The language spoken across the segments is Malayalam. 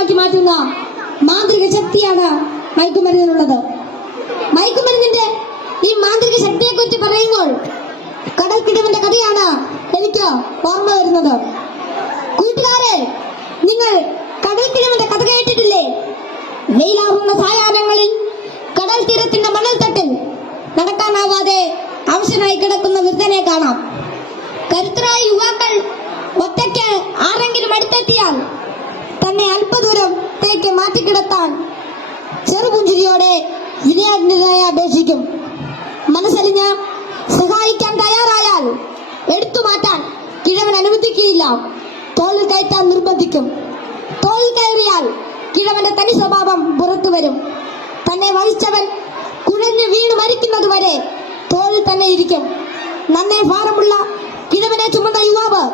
ആയുധമാക്കി മാറ്റുന്ന മാന്ത്രിക ശക്തിയാണ് മയക്കുമരുന്നിനുള്ളത്. മയക്കുമരുന്നിന്റെ ഈ മാന്ത്രിക ശക്തിയെ കുറിച്ച് പറയുമ്പോൾ കടൽക്കിടവിന്റെ കഥയാണ് എനിക്ക് ഓർമ്മ വരുന്നത്. കൂട്ടുകാരെ, നിങ്ങൾ കടൽക്കിടവിന്റെ കഥ കേട്ടിട്ടില്ലേ? വെയിലാറുന്ന സായാഹ്നങ്ങളിൽ കടൽ തീരത്തിന്റെ മണൽത്തട്ടിൽ നടക്കാനാവാതെ അവശനായി കിടക്കുന്ന വൃദ്ധനെ കാണാം. കരുത്തരായ യുവാക്കൾ ഒറ്റയ്ക്ക് ആരെങ്കിലും അടുത്തെത്തിയാൽ തന്നെ അല്പദൂരത്തേക്ക് മാറ്റിക്കിടത്താൻ ചെറുപുഞ്ചിരിയോടെ വിനയാജ്ഞനായി അപേക്ഷിക്കും. മനസ്സലിഞ്ഞ് സഹായിക്കാൻ തയ്യാറായാൽ എടുത്തു മാറ്റാൻ കിഴവൻ അനുവദിക്കുകയില്ല. തോളിൽ കയറ്റാൻ നിർബന്ധിക്കും. തോളിൽ കയറിയാൽ കിഴവന്റെ തനി സ്വഭാവം പുറത്തു വരും. തന്നെ വഹിച്ചവൻ കുഴഞ്ഞു വീണ് മരിക്കുന്നത് വരെ തോളിൽ തന്നെ ഇരിക്കും. നന്നേ ഭാരമുള്ള കിഴവനെ ചുമന്ന യുവാവ്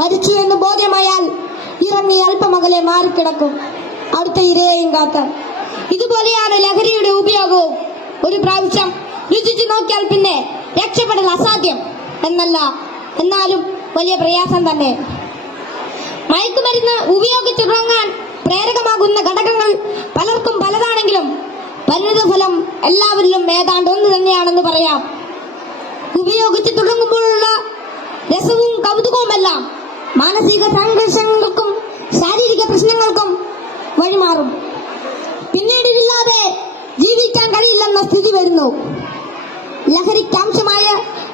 മരിച്ചു എന്ന് ബോധ്യമായാൽ ഇറങ്ങി അല്പമകലെ മാറിക്കിടക്കും, അടുത്ത ഇരയെയും കാക്കാൻ. ഇതുപോലെയാണ് ലഹരിയുടെ ഉപയോഗവും. ഒരു പ്രാവശ്യം രുചിച്ചു നോക്കിയാൽ പിന്നെ രക്ഷപ്പെടൽ അസാധ്യം എന്നല്ല, എന്നാലും വലിയ പ്രയാസം തന്നെ. മയക്കുമരുന്ന് ഉപയോഗിച്ചിറങ്ങാൻ പ്രേരകമാകുന്ന ഘടകങ്ങൾ പലർക്കും പലതാണെങ്കിലും പരിണിതഫലം എല്ലാവരിലും ഏതാണ്ട് ഒന്ന് തന്നെയാണെന്ന് പറയാം. ഉപയോഗിച്ച് തുടങ്ങുമ്പോഴുള്ള രസവും കൗതുകവുമെല്ലാം മാനസിക സംഘർഷങ്ങൾക്കും ശാരീരിക പ്രശ്നങ്ങൾക്കും വഴിമാറും. പിന്നീട് ഇതില്ലാതെ ജീവിക്കാൻ കഴിയില്ലെന്ന സ്ഥിതി വരുന്നു. ലഹരിക്കാംശമായ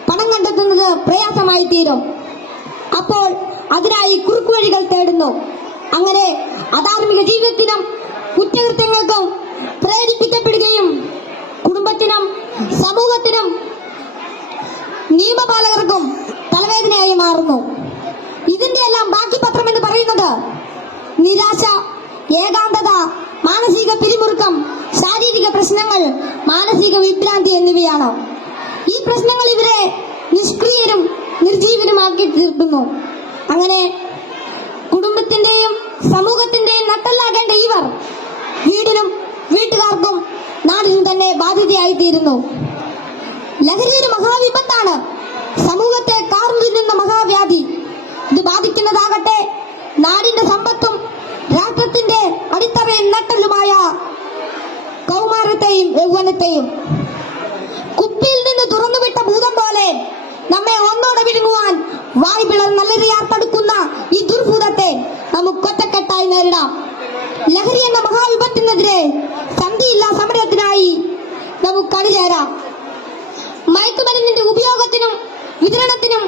പണം കണ്ടെത്തുന്നത് പ്രയാസമായി തീരും. അപ്പോൾ അതിനായി കുറുക്കുവഴികൾ തേടുന്നു. അങ്ങനെ അധാർമിക ജീവിതത്തിനും കുറ്റകൃത്യങ്ങൾക്കും പ്രേരിപ്പിക്കപ്പെടുകയും കുടുംബത്തിനും സമൂഹത്തിനും നിയമപാലകർക്കും തലവേദനയായി മാറുന്നു. ഇതിന്റെ എല്ലാം ബാക്കി പത്രം എന്ന് പറയുന്നത് നിരാശ, ഏകാന്തത, മാനസിക പിരിമുറുക്കം, ശാരീരിക പ്രശ്നങ്ങൾ, മാനസിക വിഭ്രാന്തി എന്നിവയാണ്. ഈ പ്രശ്നങ്ങൾ ഇവരെ നിഷ്ക്രിയരും നിർജീവനുമാക്കി തീർക്കുന്നു. അങ്ങനെ കുടുംബത്തിന്റെയും സമൂഹത്തിന്റെയും നട്ടല്ലാകേണ്ട ഇവർ വീടിനും വീട്ടുകാർക്കും നാടിനും തന്നെ ബാധ്യതയായി തീരുന്നു. ലഹരി ഒരു മഹാവിപത്താണ്, സമൂഹത്തെ കാർന്നു തിന്നുന്ന മഹാവ്യാധി. ഇത് ബാധിക്കുന്നതാകട്ടെ നാടിന്റെ സമ്പത്തും രാഷ്ട്രത്തിന്റെ അടിത്തറയും നട്ടലുമായ കൗമാരത്തെയും യൗവനത്തെയും. കുപ്പിയിൽ നിന്ന് തുറന്നുവിട്ട ഭൂതം പോലെ നമ്മെ ഒന്നോടെ വിഴുങ്ങുവാൻ വായ് പിളർന്നലറിയാൻ തടുക്കുന്ന ഈ ദുർഭൂതത്തെ നമുക്ക് ഒറ്റക്കെട്ടായി നേരിടാം. ലഹരി എന്ന മഹാവിപത്തിനെതിരെ സന്ധിയില്ലാ സമരത്തിനായി നമുക്ക് അണിചേരാം. മയക്കുമരുന്നിന്റെ ഉപയോഗത്തിനും വിതരണത്തിനും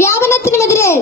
വ്യാപനത്തിനുമെതിരെ